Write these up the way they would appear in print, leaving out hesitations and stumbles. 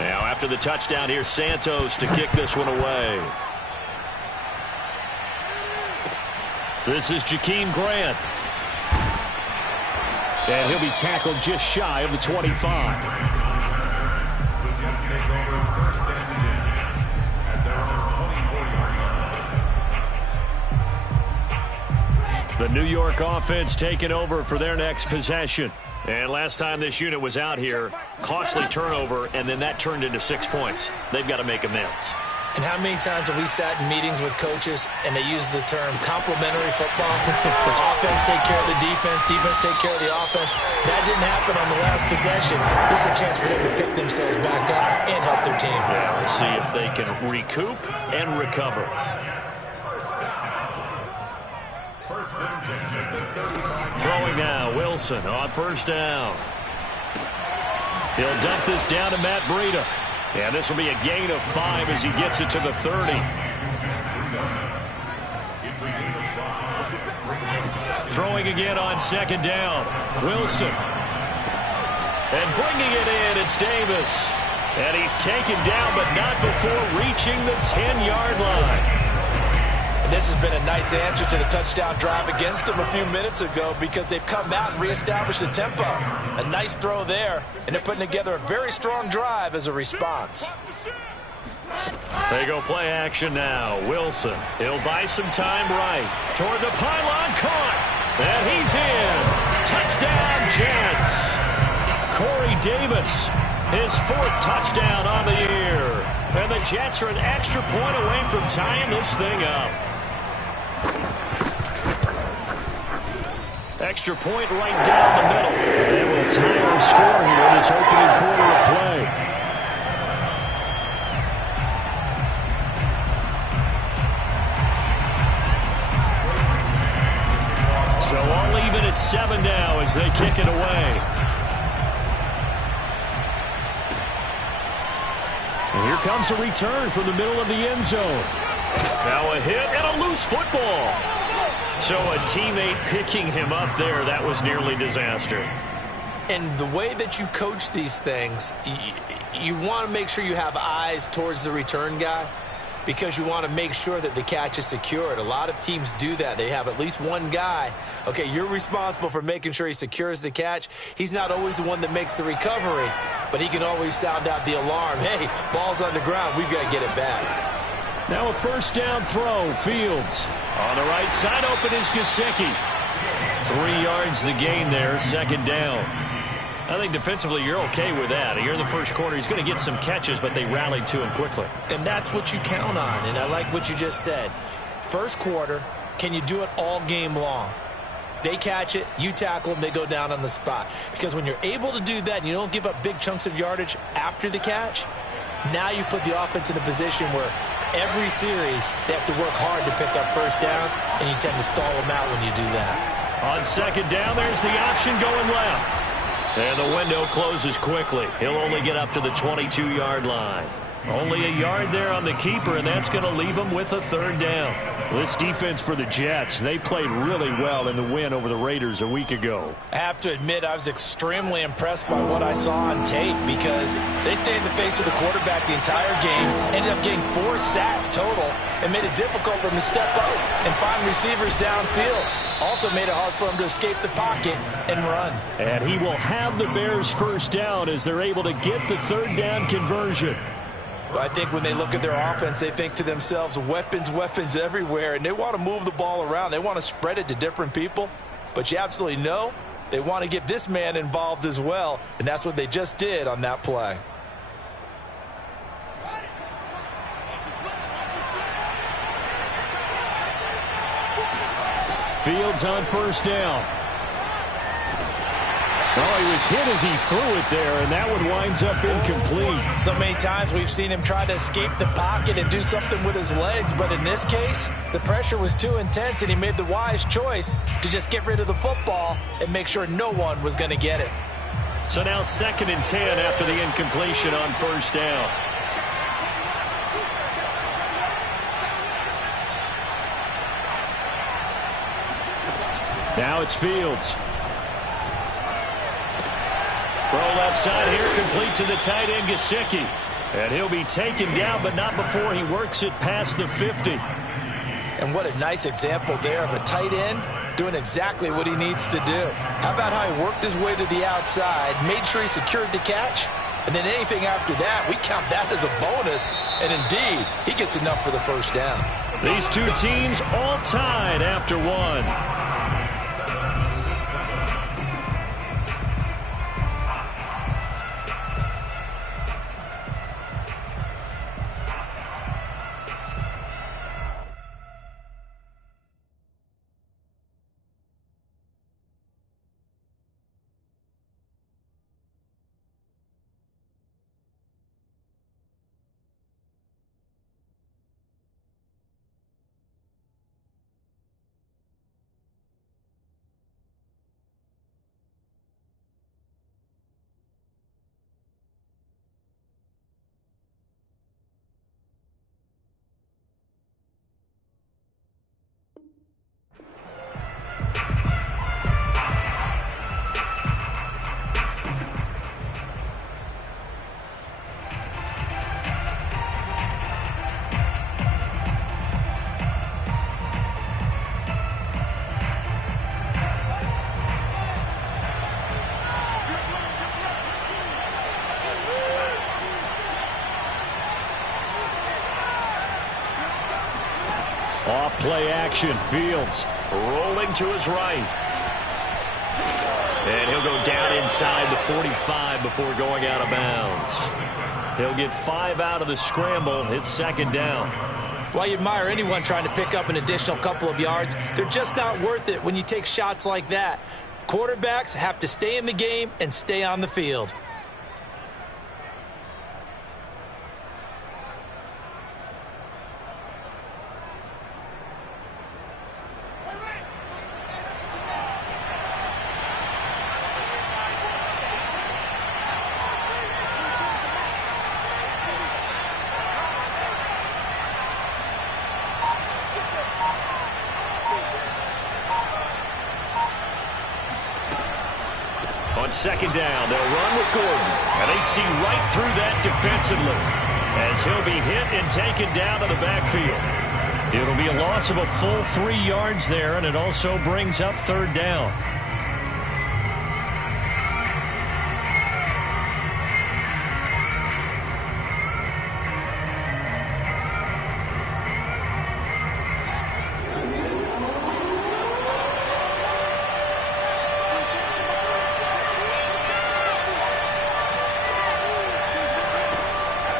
Now after the touchdown, here's Santos to kick this one away. This is Jakeem Grant. And he'll be tackled just shy of the 25. The Jets take over first and 10 at their own 24-yard line. The New York offense taking over for their next possession. And last time this unit was out here, costly turnover, and then that turned into 6 points. They've got to make amends. And how many times have we sat in meetings with coaches and they use the term complementary football? Offense take care of the defense, defense take care of the offense. That didn't happen on the last possession. This is a chance for them to pick themselves back up and help their team. Yeah, we'll see if they can recoup and recover. Throwing now, Wilson on first down. He'll dump this down to Matt Breida. And this will be a gain of 5 as he gets it to the 30. Throwing again on second down. Wilson. And bringing it in, it's Davis. And he's taken down, but not before reaching the 10-yard line. And this has been a nice answer to the touchdown drive against them a few minutes ago because they've come out and reestablished the tempo. A nice throw there, and they're putting together a very strong drive as a response. They go play action now. Wilson, he'll buy some time right. Toward the pylon, caught. And he's in. Touchdown, Jets. Corey Davis, his 4th touchdown on the year. And the Jets are an extra point away from tying this thing up. Extra point right down the middle. They will tie our score here in this opening quarter of play. So all even at 7 now as they kick it away. And here comes a return from the middle of the end zone. Now a hit and a loose football. So a teammate picking him up there, that was nearly disaster. And the way that you coach these things, you want to make sure you have eyes towards the return guy because you want to make sure that the catch is secured. A lot of teams do that. They have at least one guy. Okay, you're responsible for making sure he secures the catch. He's not always the one that makes the recovery, but he can always sound out the alarm. Hey, ball's on the ground. We've got to get it back. Now a first down throw. Fields. On the right side, open is Gesicki. 3 yards the gain there, second down. I think defensively you're okay with that. You're in the first quarter. He's going to get some catches, but they rallied to him quickly. And that's what you count on, and I like what you just said. First quarter, can you do it all game long? They catch it, you tackle them, they go down on the spot. Because when you're able to do that and you don't give up big chunks of yardage after the catch, now you put the offense in a position where every series they have to work hard to pick up first downs, and you tend to stall them out when you do that. On second down, there's the option going left. And the window closes quickly. He'll only get up to the 22-yard line. Only a yard there on the keeper, and that's going to leave him with a third down. This defense for the Jets, they played really well in the win over the Raiders a week ago. I have to admit, I was extremely impressed by what I saw on tape because they stayed in the face of the quarterback the entire game, ended up getting 4 sacks total, and made it difficult for him to step up and find receivers downfield. Also made it hard for him to escape the pocket and run. And he will have the Bears first down as they're able to get the third down conversion. I think when they look at their offense, they think to themselves, weapons, weapons everywhere, and they want to move the ball around. They want to spread it to different people, but you absolutely know they want to get this man involved as well, and that's what they just did on that play. Fields on first down. Oh, he was hit as he threw it there, and that one winds up incomplete. So many times we've seen him try to escape the pocket and do something with his legs, but in this case, the pressure was too intense, and he made the wise choice to just get rid of the football and make sure no one was going to get it. So now 2nd and 10 after the incompletion on first down. Now it's Fields. Throw left side here, complete to the tight end, Gesicki. And he'll be taken down, but not before he works it past the 50. And what a nice example there of a tight end doing exactly what he needs to do. How about how he worked his way to the outside, made sure he secured the catch, and then anything after that, we count that as a bonus. And indeed, he gets enough for the first down. These two teams all tied after one. Off play action, Fields rolling to his right. And he'll go down inside the 45 before going out of bounds. He'll get 5 out of the scramble. It's second down. Well, you admire anyone trying to pick up an additional couple of yards. They're just not worth it when you take shots like that. Quarterbacks have to stay in the game and stay on the field. On second down, they'll run with Gordon. And they see right through that defensively as he'll be hit and taken down to the backfield. It'll be a loss of a full 3 yards there, and it also brings up third down.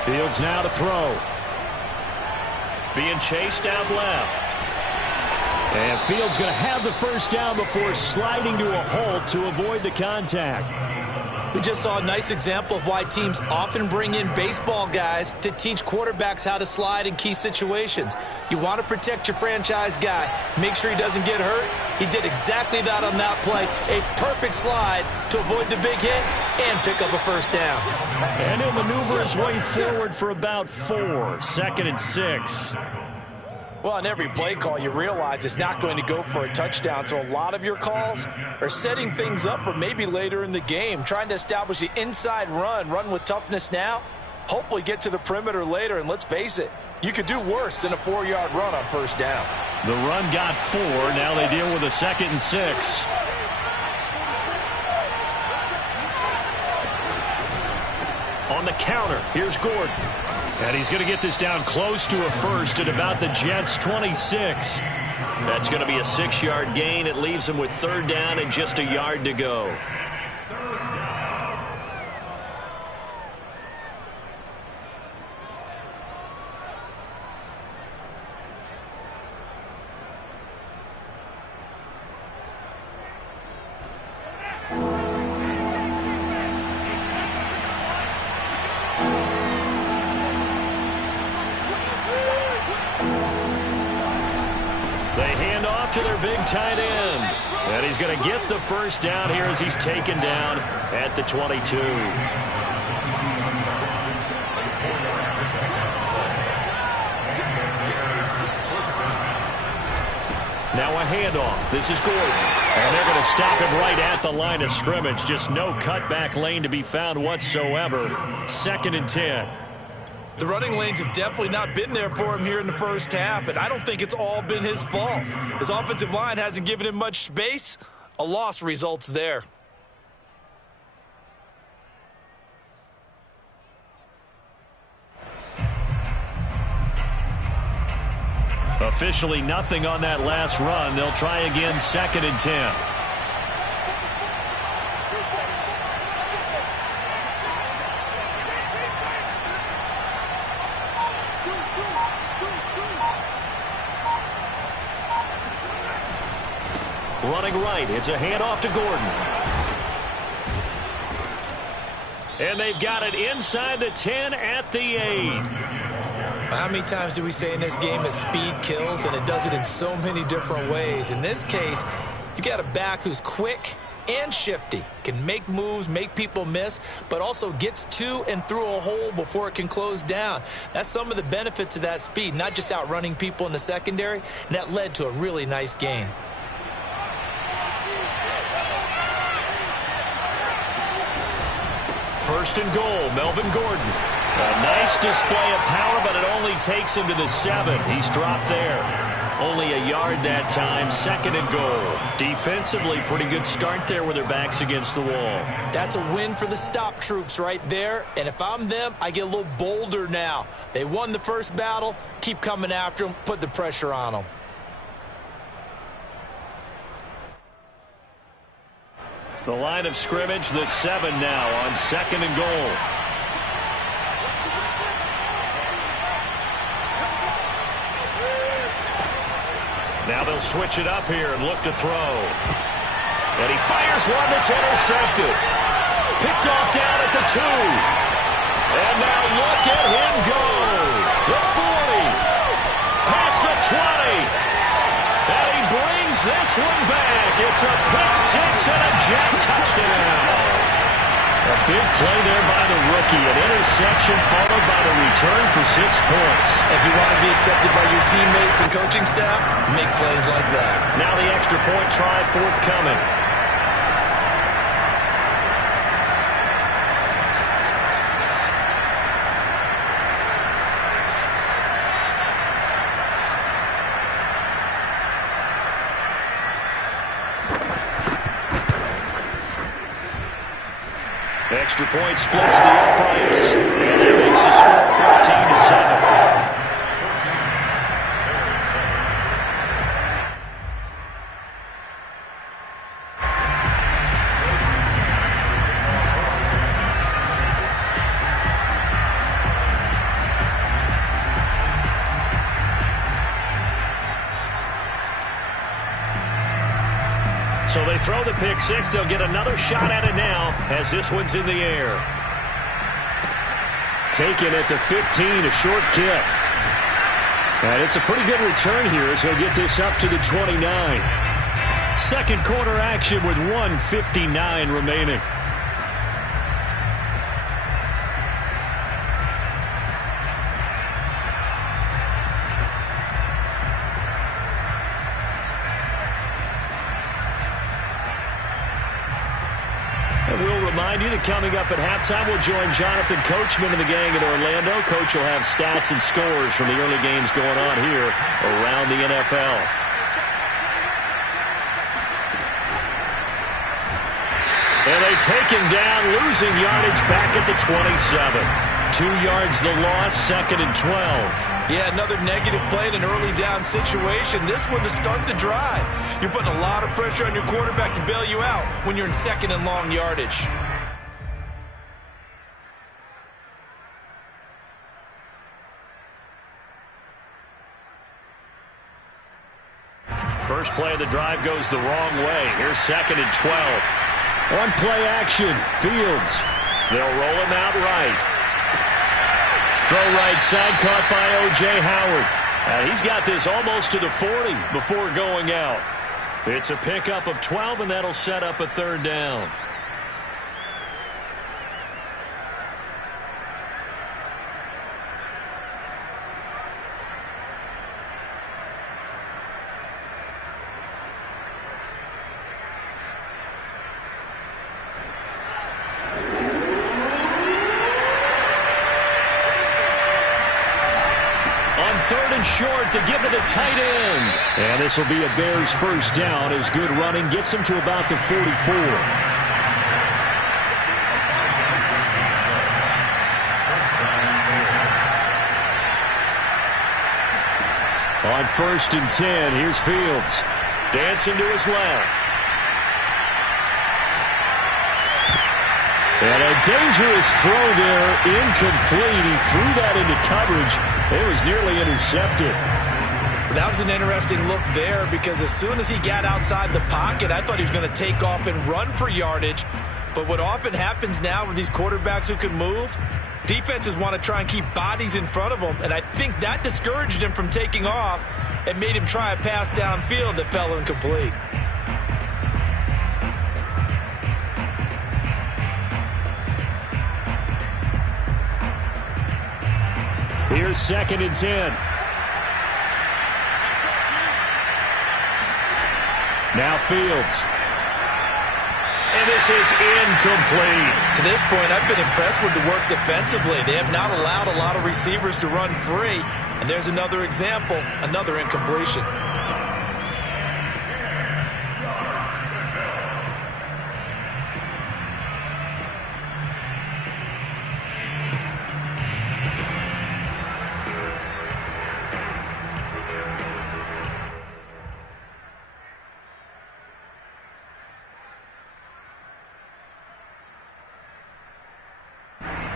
Fields now to throw. Being chased out left. And Fields going to have the first down before sliding to a halt to avoid the contact. We just saw a nice example of why teams often bring in baseball guys to teach quarterbacks how to slide in key situations. You want to protect your franchise guy. Make sure he doesn't get hurt. He did exactly that on that play. A perfect slide to avoid the big hit and pick up a first down. And he'll maneuver his way forward for about 4. Second and 6. Well, on every play call, you realize it's not going to go for a touchdown, so a lot of your calls are setting things up for maybe later in the game, trying to establish the inside run with toughness now, hopefully get to the perimeter later, and let's face it, you could do worse than a 4-yard run on first down. The run got 4. Now they deal with a second and 6. On the counter, here's Gordon. And he's going to get this down close to a first at about the Jets' 26. That's going to be a 6-yard gain. It leaves him with third down and just a yard to go. To their big tight end. And he's going to get the first down here as he's taken down at the 22. Now a handoff. This is Gordon. And they're going to stop him right at the line of scrimmage. Just no cutback lane to be found whatsoever. 2nd and 10. The running lanes have definitely not been there for him here in the first half, and I don't think it's all been his fault. His offensive line hasn't given him much space. A loss results there. Officially nothing on that last run. They'll try again, 2nd and 10. Running right, it's a handoff to Gordon. And they've got it inside the 10 at the 8. How many times do we say in this game that speed kills, and it does it in so many different ways? In this case, you got a back who's quick and shifty, can make moves, make people miss, but also gets to and through a hole before it can close down. That's some of the benefits of that speed, not just outrunning people in the secondary, and that led to a really nice gain. First and goal, Melvin Gordon. A nice display of power, but it only takes him to the 7. He's dropped there. Only a yard that time, 2nd and goal. Defensively, pretty good start there with their backs against the wall. That's a win for the stop troops right there, and if I'm them, I get a little bolder now. They won the first battle, keep coming after them, put the pressure on them. The line of scrimmage, the 7 now on 2nd and goal. Now they'll switch it up here and look to throw. And he fires one that's intercepted. Picked off down at the 2. And now look at him go. The 40. Past the 20. And he brings this one back. It's a pick-6 and a Jet touchdown. A big play there by the rookie. An interception followed by the return for 6 points. If you want to be accepted by your teammates and coaching staff, make plays like that. Now the extra point try forthcoming. Extra point splits the uprights, and that makes the score 14-7. So they throw the pick-6. They'll get another shot at it now as this one's in the air. Taken at the 15, a short kick. And it's a pretty good return here as he'll get this up to the 29. Second quarter action with 1:59 remaining. Remind you that coming up at halftime, we'll join Jonathan Coachman and the gang in Orlando. Coach will have stats and scores from the early games going on here around the NFL. And they take him down, losing yardage back at the 27. 2 yards the loss, 2nd and 12. Yeah, another negative play in an early down situation. This one to start the drive. You're putting a lot of pressure on your quarterback to bail you out when you're in 2nd and long yardage. First play of the drive goes the wrong way. Here's 2nd and 12. On play action, Fields. They'll roll him out right. Throw right side, caught by O.J. Howard. And he's got this almost to the 40 before going out. It's a pickup of 12, and that'll set up a 3rd down. short to give to the tight end. And this will be a Bears first down as good running gets them to about the 44. On 1st and 10, here's Fields. Dancing to his left. And a dangerous throw there, incomplete. He threw that into coverage. It was nearly intercepted. That was an interesting look there because as soon as he got outside the pocket, I thought he was going to take off and run for yardage. But what often happens now with these quarterbacks who can move, defenses want to try and keep bodies in front of them, and I think that discouraged him from taking off and made him try a pass downfield that fell incomplete. Here's 2nd and 10. Now Fields. And this is incomplete. To this point, I've been impressed with the work defensively. They have not allowed a lot of receivers to run free. And there's another example, another incompletion.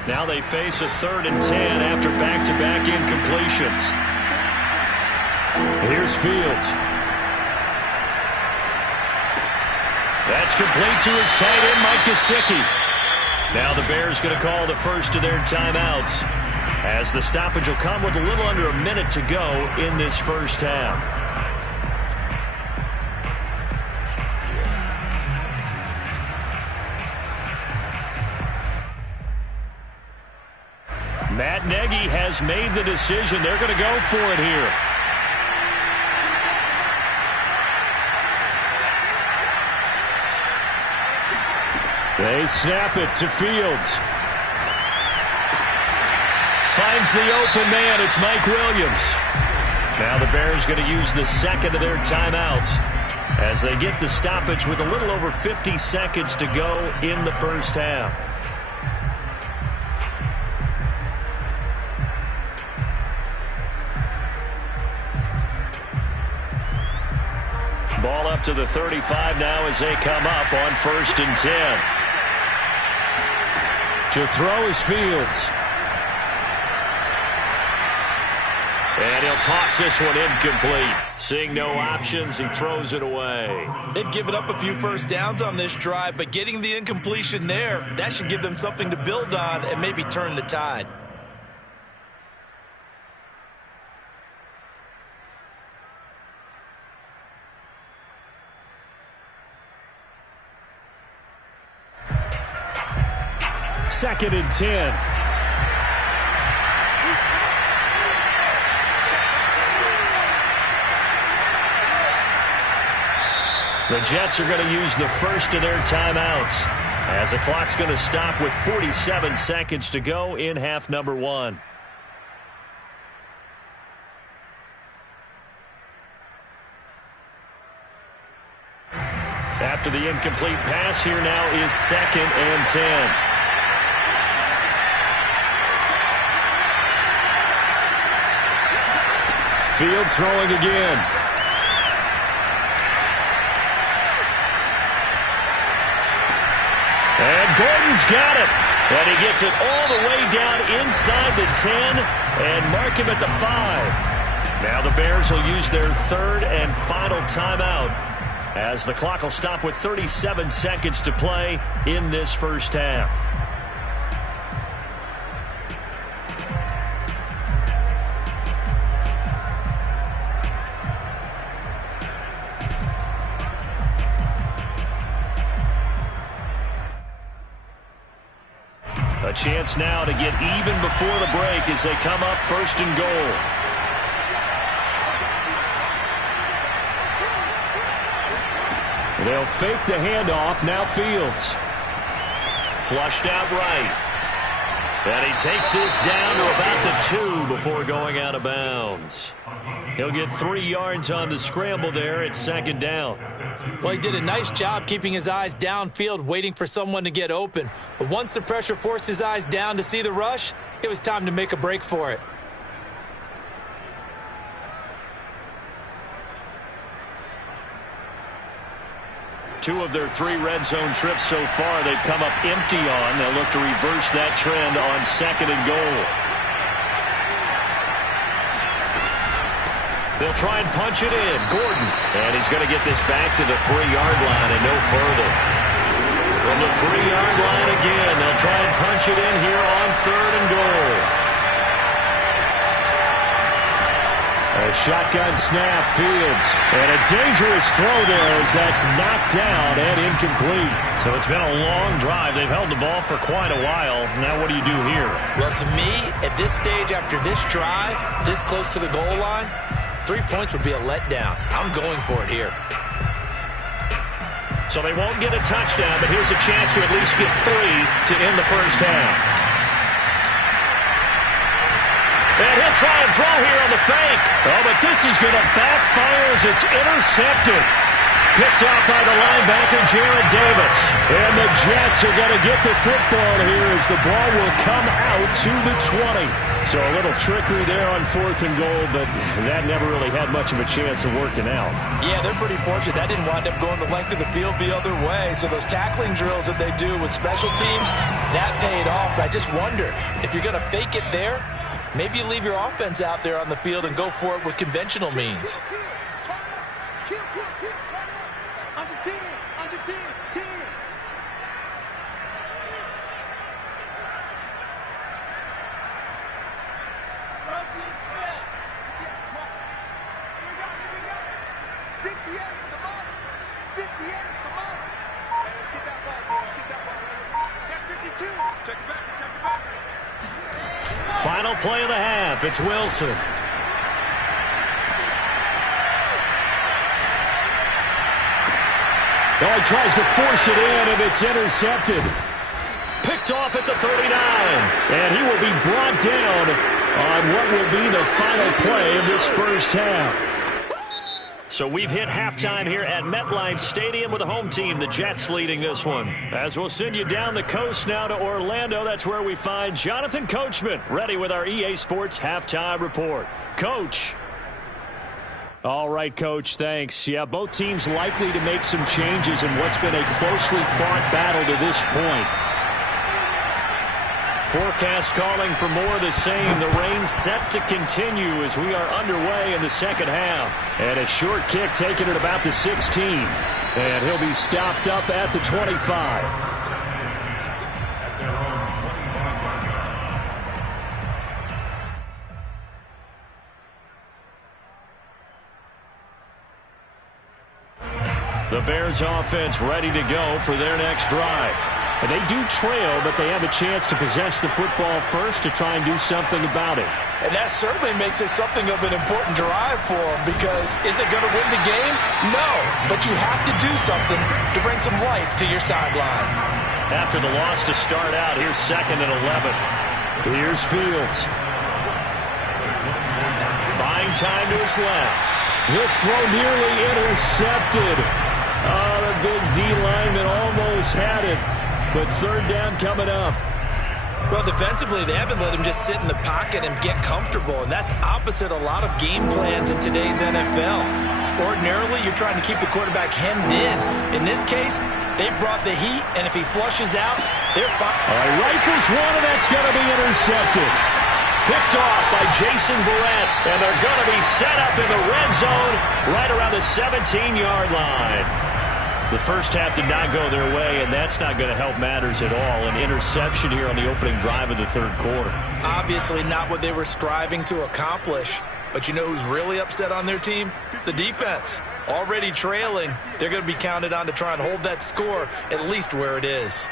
Now they face a 3rd and 10 after back-to-back incompletions. Here's Fields. That's complete to his tight end, Mike Gesicki. Now the Bears going to call the first of their timeouts as the stoppage will come with a little under a minute to go in this first half. Matt Nagy has made the decision. They're going to go for it here. They snap it to Fields. Finds the open man. It's Mike Williams. Now the Bears going to use the second of their timeouts as they get the stoppage with a little over 50 seconds to go in the first half. Ball up to the 35 now as they come up on 1st and 10. To throw is Fields. And he'll toss this one incomplete. Seeing no options, he throws it away. They've given up a few first downs on this drive, but getting the incompletion there, that should give them something to build on and maybe turn the tide. Second and 10. The Jets are going to use the first of their timeouts as the clock's going to stop with 47 seconds to go in half number 1. After the incomplete pass, here now is 2nd and 10. Fields throwing again. And Gordon's got it. And he gets it all the way down inside the 10 and mark him at the 5. Now the Bears will use their 3rd and final timeout as the clock will stop with 37 seconds to play in this first half. A chance now to get even before the break as they come up 1st and goal. They'll fake the handoff. Now Fields. Flushed out right. And he takes this down to about the 2 before going out of bounds. He'll get 3 yards on the scramble there at 2nd down. Well, he did a nice job keeping his eyes downfield, waiting for someone to get open. But once the pressure forced his eyes down to see the rush, it was time to make a break for it. Two of their 3 red zone trips so far, they've come up empty on. They'll look to reverse that trend on 2nd and goal. They'll try and punch it in. Gordon. And he's going to get this back to the 3-yard line and no further. From the 3-yard line again, they'll try and punch it in here on 3rd and goal. A shotgun snap, Fields. And a dangerous throw there as that's knocked down and incomplete. So it's been a long drive. They've held the ball for quite a while. Now what do you do here? Well, to me, at this stage after this drive, this close to the goal line, 3 points would be a letdown. I'm going for it here. So they won't get a touchdown, but here's a chance to at least get 3 to end the first half. And he'll try and throw here on the fake. Oh, but this is going to backfire as it's intercepted. Picked off by the linebacker, Jarrad Davis. And the Jets are going to get the football here as the ball will come out to the 20. So a little trickery there on 4th and goal, but that never really had much of a chance of working out. Yeah, they're pretty fortunate. That didn't wind up going the length of the field the other way. So those tackling drills that they do with special teams, that paid off. But I just wonder, if you're going to fake it there, maybe you leave your offense out there on the field and go for it with conventional means. Final play of the half. It's Wilson. Oh, he tries to force it in, and it's intercepted. Picked off at the 39. And he will be brought down on what will be the final play of this first half. So we've hit halftime here at MetLife Stadium with the home team, the Jets, leading this one. As we'll send you down the coast now to Orlando, that's where we find Jonathan Coachman, ready with our EA Sports halftime report. Coach. All right, Coach, thanks. Yeah, both teams likely to make some changes in what's been a closely fought battle to this point. Forecast calling for more of the same. The rain set to continue as we are underway in the second half. And a short kick taken at about the 16. And he'll be stopped up at the 25. The Bears offense ready to go for their next drive. And they do trail, but they have a chance to possess the football first to try and do something about it. And that certainly makes it something of an important drive for them, because is it going to win the game? No, but you have to do something to bring some life to your sideline. After the loss to start out, here's 2nd and 11. Here's Fields. Buying time to his left. This throw nearly intercepted. Oh, the big D lineman almost had it. But 3rd down coming up. Well, defensively, they haven't let him just sit in the pocket and get comfortable, and that's opposite a lot of game plans in today's NFL. Ordinarily, you're trying to keep the quarterback hemmed in. In this case, they've brought the heat, and if he flushes out, they're fine. All right, rifles one, and that's going to be intercepted. Picked off by Jason Verrett, and they're going to be set up in the red zone right around the 17-yard line. The first half did not go their way, and that's not going to help matters at all. An interception here on the opening drive of the 3rd quarter. Obviously not what they were striving to accomplish. But you know who's really upset on their team? The defense. Already trailing, they're going to be counted on to try and hold that score at least where it is.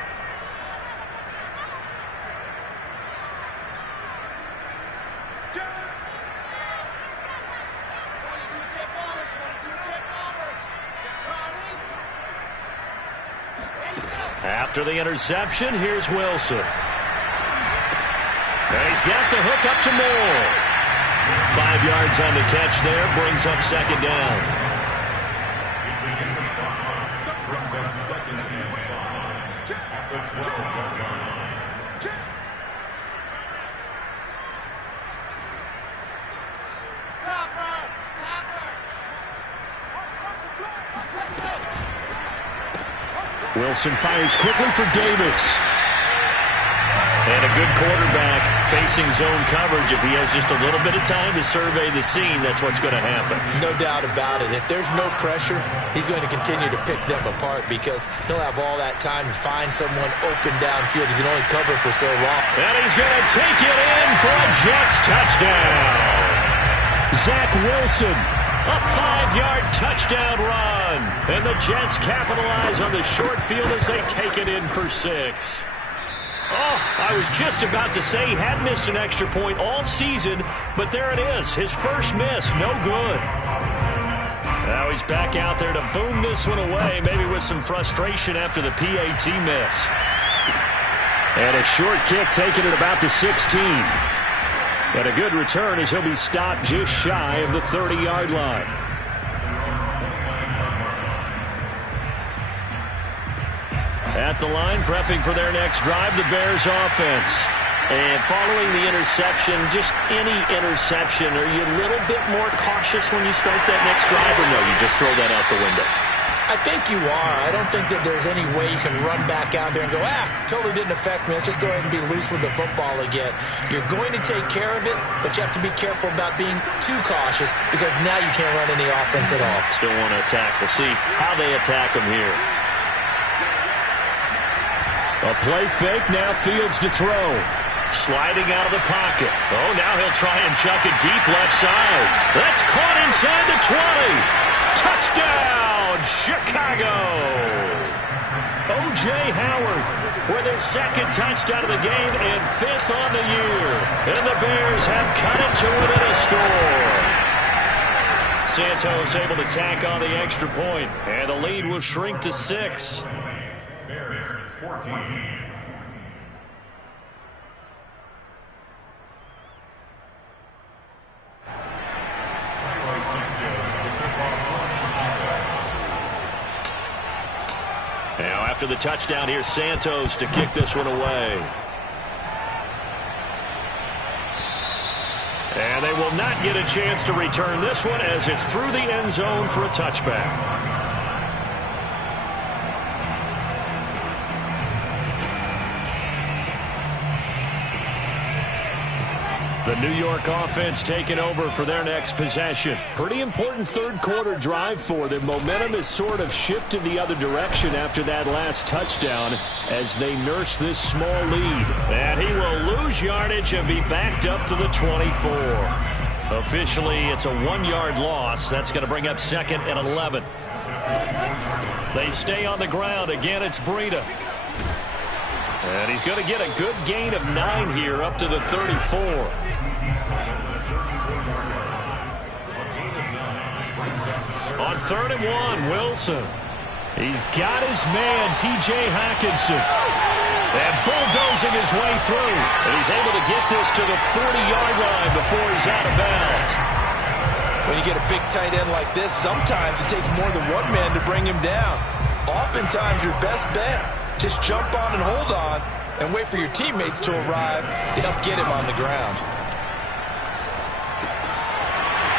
After the interception, here's Wilson. And he's got the hook up to Moore. 5 yards on the catch there, brings up second down. Brings up second and 5 at the 12-yard line. Wilson fires quickly for Davis. And a good quarterback facing zone coverage. If he has just a little bit of time to survey the scene, that's what's going to happen. No doubt about it. If there's no pressure, he's going to continue to pick them apart because he'll have all that time to find someone open downfield. You can only cover for so long. And he's going to take it in for a Jets touchdown. Zach Wilson, a 5-yard touchdown run. And the Jets capitalize on the short field as they take it in for 6. Oh, I was just about to say he had missed an extra point all season, but there it is. His first miss, no good. Now he's back out there to boom this one away, maybe with some frustration after the PAT miss. And a short kick taken at about the 16. And a good return as he'll be stopped just shy of the 30-yard line. At the line, prepping for their next drive, the Bears offense. And following the interception, just any interception, are you a little bit more cautious when you start that next drive, or no, you just throw that out the window? I think you are. I don't think that there's any way you can run back out there and go, totally didn't affect me. Let's just go ahead and be loose with the football again. You're going to take care of it, but you have to be careful about being too cautious because now you can't run any offense at all. Still want to attack. We'll see how they attack them here. A play fake, now Fields to throw. Sliding out of the pocket. Oh, now he'll try and chuck it deep left side. That's caught inside the 20. Touchdown, Chicago. O.J. Howard with his second touchdown of the game and 5th on the year. And the Bears have cut it to within a score. Santos able to tack on the extra point, and the lead will shrink to 6. Bears 14. Now after the touchdown, here's Santos to kick this one away. And they will not get a chance to return this one as it's through the end zone for a touchback. The New York offense taking over for their next possession. Pretty important third quarter drive for them. Momentum has sort of shifted the other direction after that last touchdown as they nurse this small lead. And he will lose yardage and be backed up to the 24. Officially, it's a 1-yard loss. That's going to bring up 2nd and 11. They stay on the ground. Again, it's Breida. And he's going to get a good gain of 9 here up to the 34. On 3rd and 1, Wilson. He's got his man, T.J. Hockenson. And bulldozing his way through. And he's able to get this to the 40-yard line before he's out of bounds. When you get a big tight end like this, sometimes it takes more than one man to bring him down. Oftentimes, your best bet, just jump on and hold on and wait for your teammates to arrive to help get him on the ground.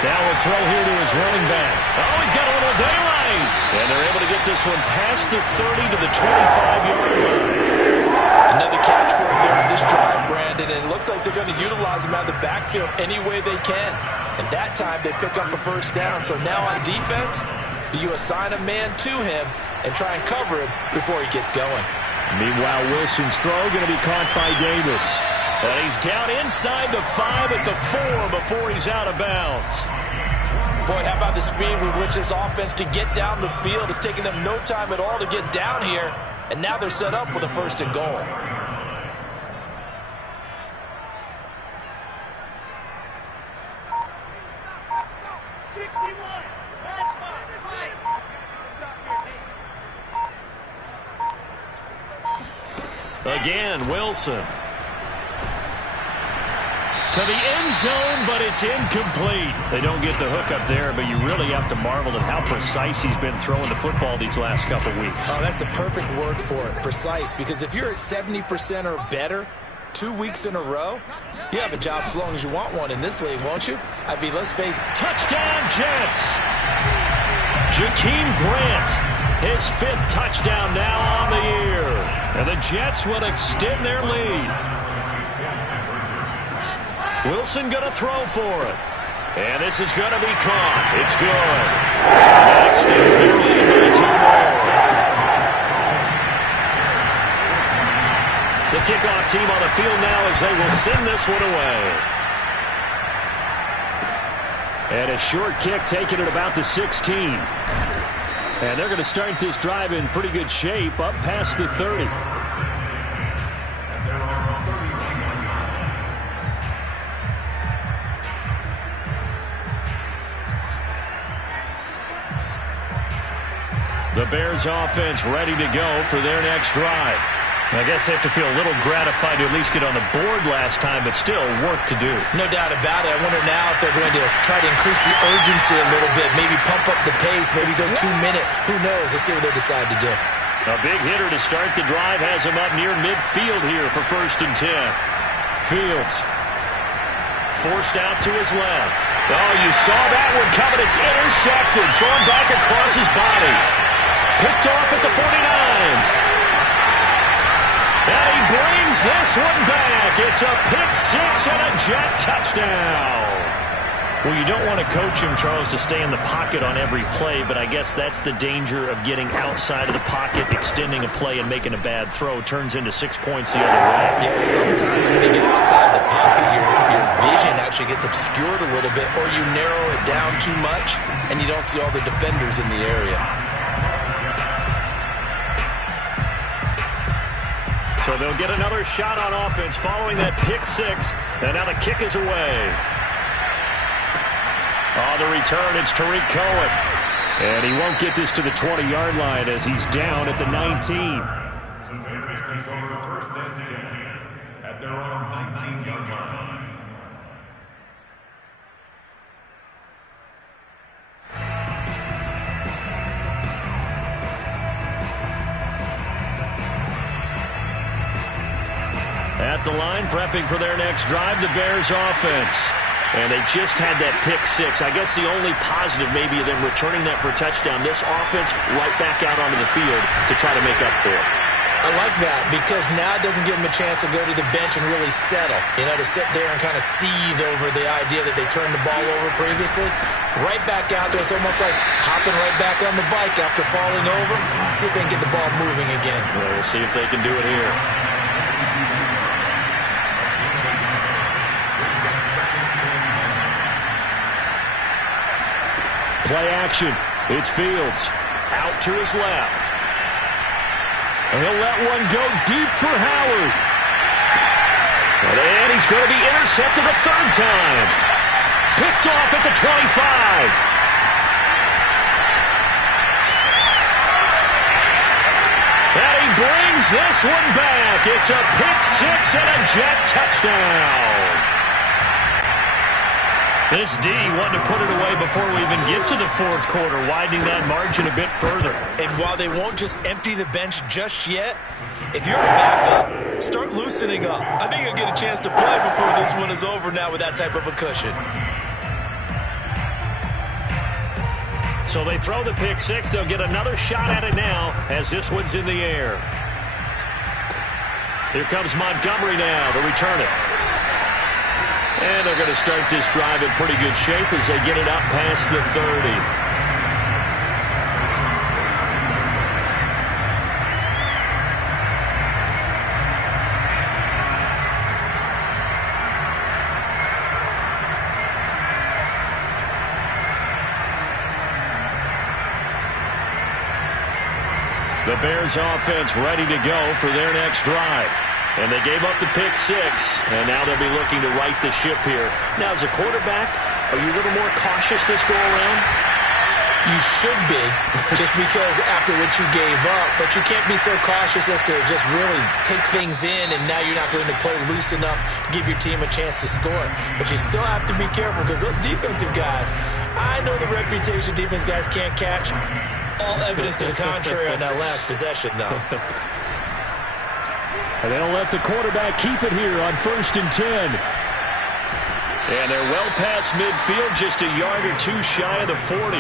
Now a throw here to his running back. Oh, he's got a little daylight. And they're able to get this one past the 30 to the 25-yard line. Another catch for him there on this drive, Brandon, and it looks like they're going to utilize him out of the backfield any way they can. And that time they pick up a first down. So now on defense, do you assign a man to him and try and cover him before he gets going? Meanwhile, Wilson's throw going to be caught by Davis. And he's down inside the 5 at the 4 before he's out of bounds. Boy, how about the speed with which this offense can get down the field? It's taken them no time at all to get down here. And now they're set up with a 1st and goal. Again, Wilson. to the end zone, but it's incomplete. They don't get the hook up there, but you really have to marvel at how precise he's been throwing the football these last couple weeks. Oh, that's the perfect word for it, precise, because if you're at 70% or better 2 weeks in a row, you have a job as long as you want one in this league, won't you? I mean, let's face it. Touchdown, Jets! Jakeem Grant, his 5th touchdown now on the year. And the Jets will extend their lead. Wilson going to throw for it. And this is going to be caught. It's good. That extends their lead by 2 more. The kickoff team on the field now as they will send this one away. And a short kick taken at about the 16. And they're going to start this drive in pretty good shape up past the 30. The Bears offense ready to go for their next drive. I guess they have to feel a little gratified to at least get on the board last time, but still work to do. No doubt about it. I wonder now if they're going to try to increase the urgency a little bit, maybe pump up the pace, maybe go 2-minute. Who knows? Let's see what they decide to do. A big hitter to start the drive has him up near midfield here for 1st and 10. Fields forced out to his left. Oh, you saw that one coming. It's intercepted. Thrown back across his body. Picked off at the 49. And he brings this one back. It's a pick 6 and a Jet touchdown. Well, you don't want to coach him, Charles, to stay in the pocket on every play, but I guess that's the danger of getting outside of the pocket, extending a play, and making a bad throw. Turns into 6 points the other way. Yeah, sometimes when you get outside the pocket, your vision actually gets obscured a little bit, or you narrow it down too much, and you don't see all the defenders in the area. So they'll get another shot on offense following that pick 6. And now the kick is away. Oh, the return, it's Tariq Cohen. And he won't get this to the 20-yard line as he's down at the 19. The Bears take over 1st and 10 at their own 19-yard line. At the line, prepping for their next drive, the Bears offense. And they just had that pick 6. I guess the only positive maybe of them returning that for a touchdown. This offense right back out onto the field to try to make up for it. I like that because now it doesn't give them a chance to go to the bench and really settle. You know, to sit there and kind of seethe over the idea that they turned the ball over previously. Right back out there. It's almost like hopping right back on the bike after falling over. See if they can get the ball moving again. Well, we'll see if they can do it here. Play action. It's Fields. Out to his left. And he'll let one go deep for Howard. And he's going to be intercepted a 3rd time. Picked off at the 25. And he brings this one back. It's a pick 6 and a Jet touchdown. This D wanted to put it away before we even get to the 4th quarter, widening that margin a bit further. And while they won't just empty the bench just yet, if you're a backup, start loosening up. I think you'll get a chance to play before this one is over now with that type of a cushion. So they throw the pick 6. They'll get another shot at it now as this one's in the air. Here comes Montgomery now to return it. And they're going to start this drive in pretty good shape as they get it up past the 30. The Bears offense ready to go for their next drive. And they gave up the pick 6, and now they'll be looking to right the ship here. Now, as a quarterback, are you a little more cautious this go-around? You should be, just because after what you gave up. But you can't be so cautious as to just really take things in, and now you're not going to play loose enough to give your team a chance to score. But you still have to be careful, because those defensive guys, I know the reputation defense guys can't catch. All evidence to the contrary on that last possession, though. And they'll let the quarterback keep it here on 1st and 10. And they're well past midfield, just a yard or two shy of the 40.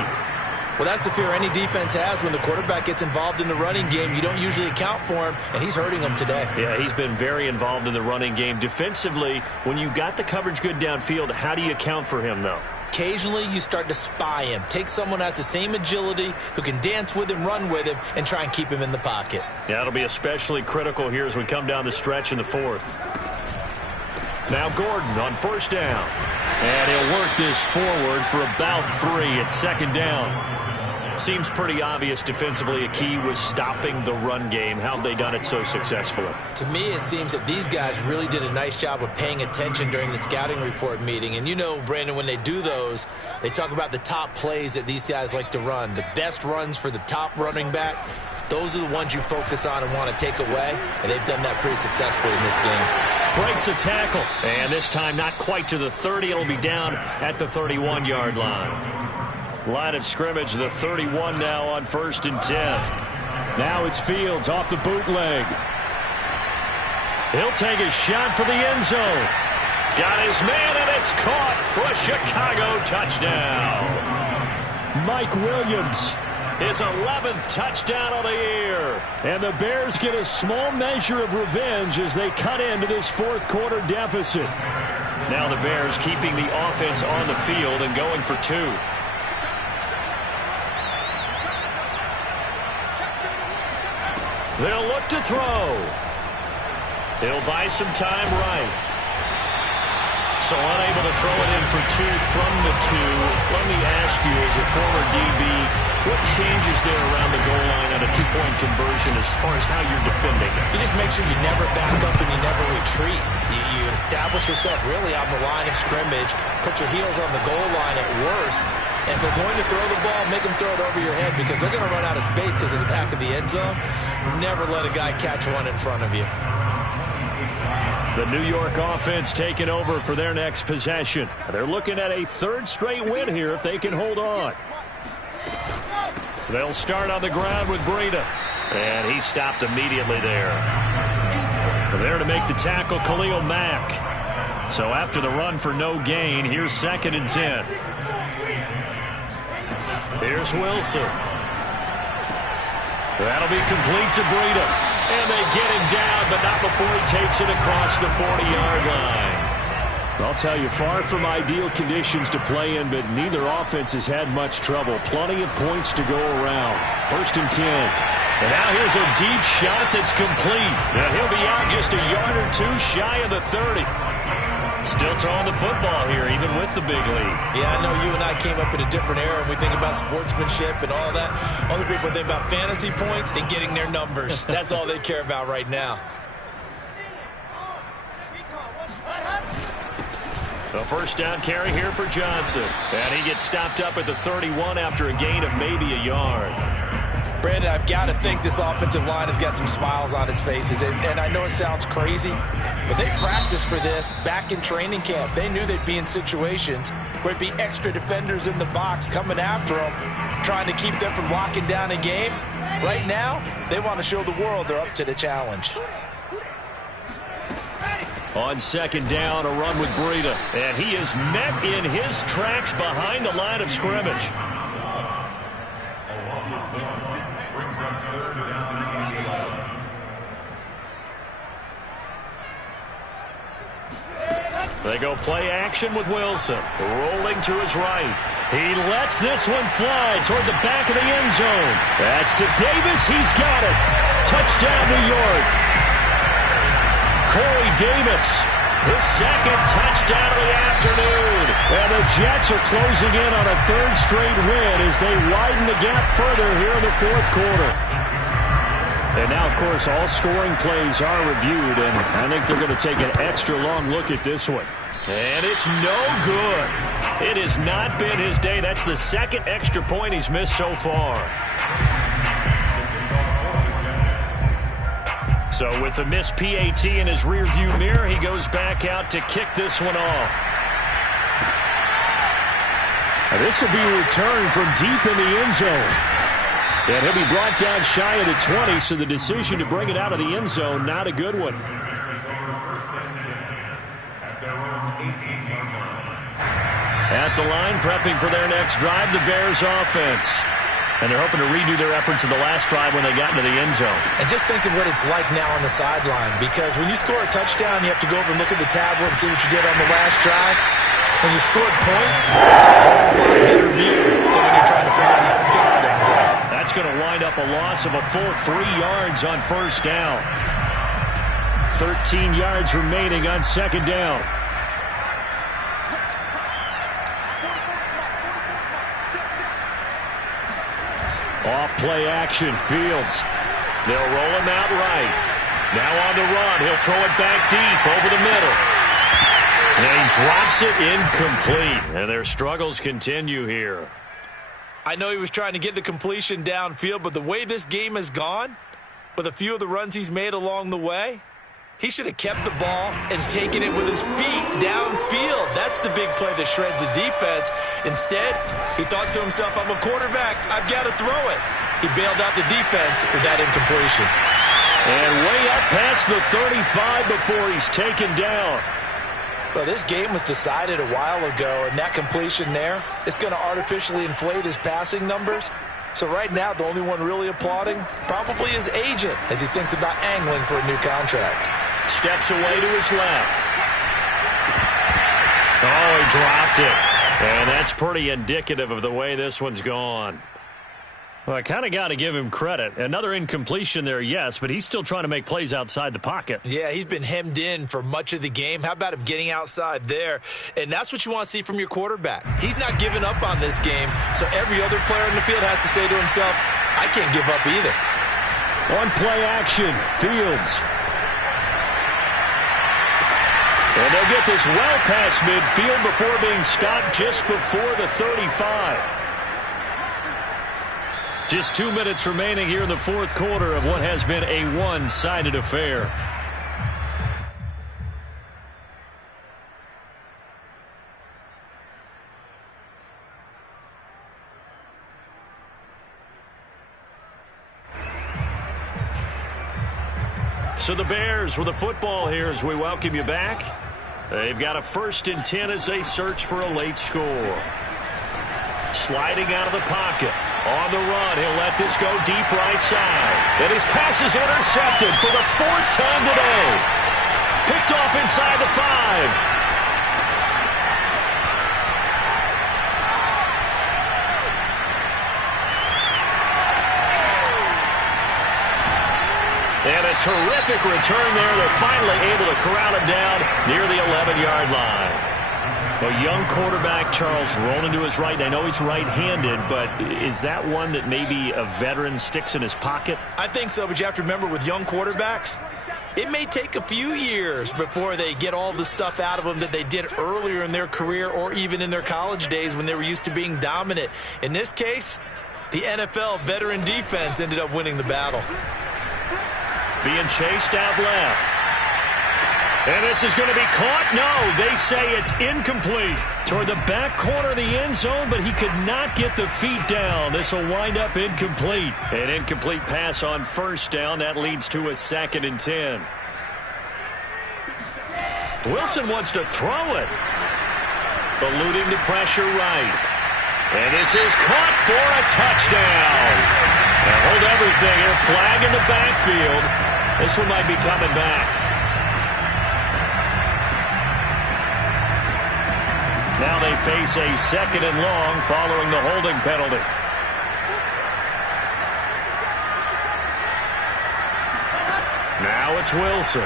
Well, that's the fear any defense has when the quarterback gets involved in the running game. You don't usually account for him, and he's hurting them today. Yeah, he's been very involved in the running game. Defensively, when you got the coverage good downfield, how do you account for him, though? Occasionally, you start to spy him. Take someone that's the same agility, who can dance with him, run with him, and try and keep him in the pocket. Yeah, it'll be especially critical here as we come down the stretch in the 4th. Now Gordon on 1st down. And he'll work this forward for about 3 at 2nd down. Seems pretty obvious defensively a key was stopping the run game. How have they done it so successfully? To me, it seems that these guys really did a nice job of paying attention during the scouting report meeting. And you know, Brandon, when they do those, they talk about the top plays that these guys like to run. The best runs for the top running back, those are the ones you focus on and want to take away. And they've done that pretty successfully in this game. Breaks a tackle. And this time not quite to the 30. It'll be down at the 31-yard line. Line of scrimmage, the 31 now on 1st and 10. Now it's Fields off the bootleg. He'll take a shot for the end zone. Got his man, and it's caught for a Chicago touchdown. Mike Williams. His 11th touchdown of the year. And the Bears get a small measure of revenge as they cut into this 4th quarter deficit. Now the Bears keeping the offense on the field and going for 2. They'll look to throw. He'll buy some time right. So unable to throw it in for 2 from the 2. Let me ask you, as a former DB, what changes there around the goal line on a 2-point conversion as far as how you're defending it? You just make sure you never back up and you never retreat. You establish yourself really on the line of scrimmage, put your heels on the goal line at worst, and if they're going to throw the ball, make them throw it over your head, because they're going to run out of space because of the back of the end zone. Never let a guy catch one in front of you. The New York offense taking over for their next possession. They're looking at a 3rd straight win here if they can hold on. They'll start on the ground with Breida. And he stopped immediately there. There to make the tackle, Khalil Mack. So after the run for no gain, here's 2nd and 10. Here's Wilson. That'll be complete to Breida. And they get him down, but not before he takes it across the 40-yard line. I'll tell you, far from ideal conditions to play in, but neither offense has had much trouble. Plenty of points to go around. 1st and 10. And now here's a deep shot that's complete. And he'll be out just a yard or 2 shy of the 30. Still throwing the football here, even with the big lead. Yeah, I know you and I came up in a different era, and we think about sportsmanship and all that. Other people think about fantasy points and getting their numbers. That's all they care about right now. A 1st down carry here for Johnson. And he gets stopped up at the 31 after a gain of maybe a yard. Brandon, I've got to think this offensive line has got some smiles on its faces. And I know it sounds crazy, but they practiced for this back in training camp. They knew they'd be in situations where it'd be extra defenders in the box coming after them, trying to keep them from locking down a game. Right now, they want to show the world they're up to the challenge. On 2nd down, a run with Breida. And he is met in his tracks behind the line of scrimmage. Brings up 3rd down and 11. They go play action with Wilson. Rolling to his right. He lets this one fly toward the back of the end zone. That's to Davis. He's got it. Touchdown, New York. Corey Davis, his 2nd touchdown of the afternoon. And the Jets are closing in on a 3rd straight win as they widen the gap further here in the 4th quarter. And now, of course, all scoring plays are reviewed, and I think they're going to take an extra long look at this one. And it's no good. It has not been his day. That's the second extra point he's missed so far. So with the missed PAT in his rearview mirror, he goes back out to kick this one off. Now this will be a return from deep in the end zone. And he'll be brought down shy of the 20, so the decision to bring it out of the end zone, not a good one. At the line, prepping for their next drive, the Bears offense. And they're hoping to redo their efforts in the last drive when they got into the end zone. And just think of what it's like now on the sideline, because when you score a touchdown, you have to go over and look at the tablet and see what you did on the last drive. When you scored points, it's a whole lot better view than when you're trying to fix things out. That's going to wind up a loss of a full 3 yards on first down. 13 yards remaining on second down. Off play action, Fields. They'll roll him out right. Now on the run, he'll throw it back deep over the middle. And he drops it incomplete. And their struggles continue here. I know he was trying to get the completion downfield, but the way this game has gone, with a few of the runs he's made along the way, he should have kept the ball and taken it with his feet downfield. That's the big play that shreds the defense. Instead, he thought to himself, I'm a quarterback, I've got to throw it. He bailed out the defense with that incompletion. And way up past the 35 before he's taken down. Well, this game was decided a while ago, and that completion there is going to artificially inflate his passing numbers. So right now, the only one really applauding probably his agent as he thinks about angling for a new contract. Steps away to his left. Oh, he dropped it. And that's pretty indicative of the way this one's gone. Well, I kind of got to give him credit. Another incompletion there, yes, but he's still trying to make plays outside the pocket. Yeah, he's been hemmed in for much of the game. How about him getting outside there? And that's what you want to see from your quarterback. He's not giving up on this game, so every other player in the field has to say to himself, I can't give up either. On play action, Fields. And they'll get this well past midfield before being stopped just before the 35. Just 2 minutes remaining here in the fourth quarter of what has been a one-sided affair. So the Bears with the football here as we welcome you back. They've got a 1st and 10 as they search for a late score. Sliding out of the pocket. On the run, he'll let this go deep right side. And his pass is intercepted for the 4th time today. Picked off inside the 5. And a terrific return there. They're finally able to corral it down near the 11-yard line. A young quarterback, Charles, rolling to his right. And I know he's right-handed, but is that one that maybe a veteran sticks in his pocket? I think so, but you have to remember with young quarterbacks, it may take a few years before they get all the stuff out of them that they did earlier in their career or even in their college days when they were used to being dominant. In this case, the NFL veteran defense ended up winning the battle. Being chased out left. And this is going to be caught. No, they say it's incomplete. Toward the back corner of the end zone, but he could not get the feet down. This will wind up incomplete. An incomplete pass on first down. That leads to a 2nd and 10. Wilson wants to throw it. Eluding the pressure right. And this is caught for a touchdown. Now hold everything here. Flag in the backfield. This one might be coming back. Now they face a 2nd and long following the holding penalty. Now it's Wilson.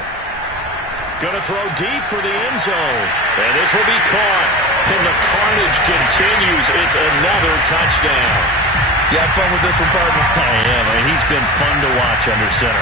Going to throw deep for the end zone. And this will be caught. And the carnage continues. It's another touchdown. You had fun with this one, partner? I am. He's been fun to watch under center.